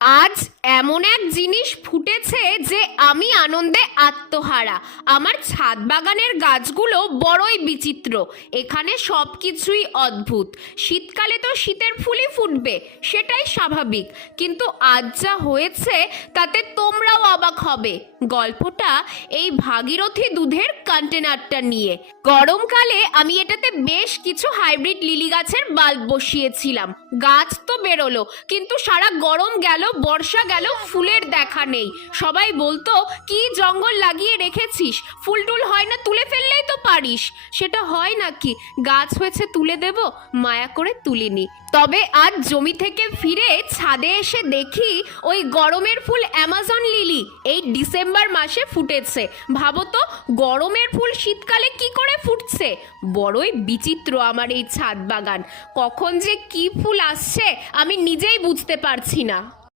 আজ এমন এক জিনিস ফুটেছে যে আমি আনন্দে আত্মহারা। আমার ছাদ বাগানের গাছগুলো বড়ই বিচিত্র। এখানে সব কিছুই অদ্ভুত। শীতকালে তো শীতের ফুলই ফুটবে, সেটাই স্বাভাবিক। কিন্তু আজ যা হয়েছে তাতে তোমরাও অবাক হবে। গল্পটা এই ভাগীরথী দুধের কন্টেনারটা নিয়ে। গরমকালে আমি এটাতে বেশ কিছু হাইব্রিড লিলি গাছের বাল্ব বসিয়েছিলাম। গাছ তো বেরোলো, কিন্তু সারা গরম গেল, বর্ষা গেল, ফুলের দেখা নেই। সবাই বলতো, কি জঙ্গল লাগিয়ে রেখেছিস, ফুল টুল হয় না, তুলে ফেললেই তো পারিস। সেটা হয় নাকি? গাছ হয়েছে তুলে দেব, মায়া করে তুলিনি। তবে আজ জমি থেকে ফিরে ছাদে এসে দেখি ওই গরমের ফুল অ্যামাজন লিলি এই ডিসেম্বর মাসে ফুটেছে। ভাবো তো, গরমের ফুল শীতকালে কি করে ফুটছে। বড়ই বিচিত্র আমার এই ছাদ বাগান। কখন যে কি ফুল আসছে আমি নিজেই বুঝতে পারছি না।